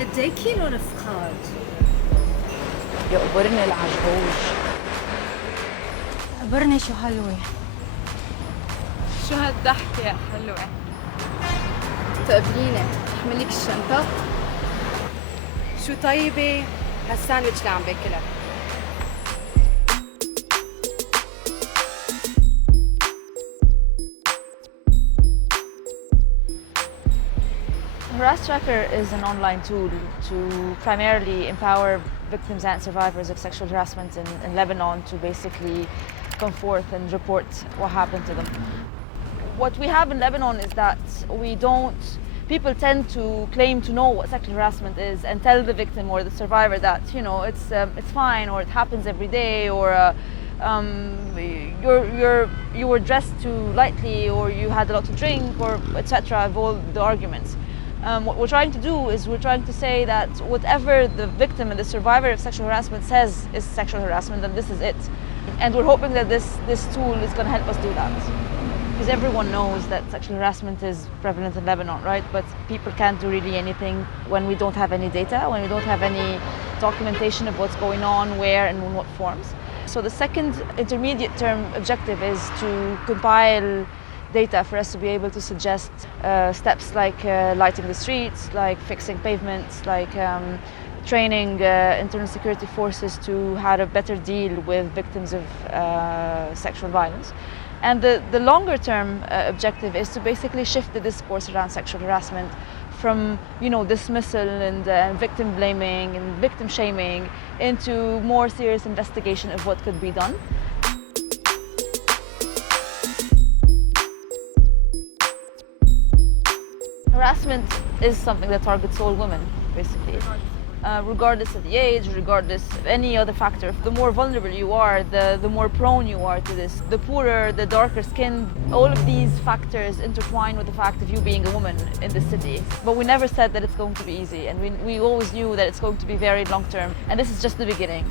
قد ايه كيلو الفخاد؟ يقبرني العجوز. خبرني شو حلوة. شو هالضحكة يا حلوة؟ تقبليني احملك الشنطة؟ شو طيبة هالساندويتش اللي عم باكلها. Harass Tracker is an online tool to primarily empower victims and survivors of sexual harassment in Lebanon to basically come forth and report what happened to them. What we have in Lebanon is that people tend to claim to know what sexual harassment is and tell the victim or the survivor that, you know, it's fine, or it happens every day, or you were dressed too lightly, or you had a lot to drink, or etc. of all the arguments. What we're trying to do is we're trying to say that whatever the victim and the survivor of sexual harassment says is sexual harassment, and this is it. And we're hoping that this tool is going to help us do that. Because everyone knows that sexual harassment is prevalent in Lebanon, right? But people can't do really anything when we don't have any data, when we don't have any documentation of what's going on, where and in what forms. So the second intermediate term objective is to compile data for us to be able to suggest steps like lighting the streets, like fixing pavements, like training internal security forces to how to better deal with victims of sexual violence. And the longer term objective is to basically shift the discourse around sexual harassment from, you know, dismissal and victim blaming and victim shaming into more serious investigation of what could be done. Harassment is something that targets all women, basically. Regardless of the age, regardless of any other factor. The more vulnerable you are, the more prone you are to this. The poorer, the darker skin, all of these factors intertwine with the fact of you being a woman in the city. But we never said that it's going to be easy, and we always knew that it's going to be very long term, and this is just the beginning.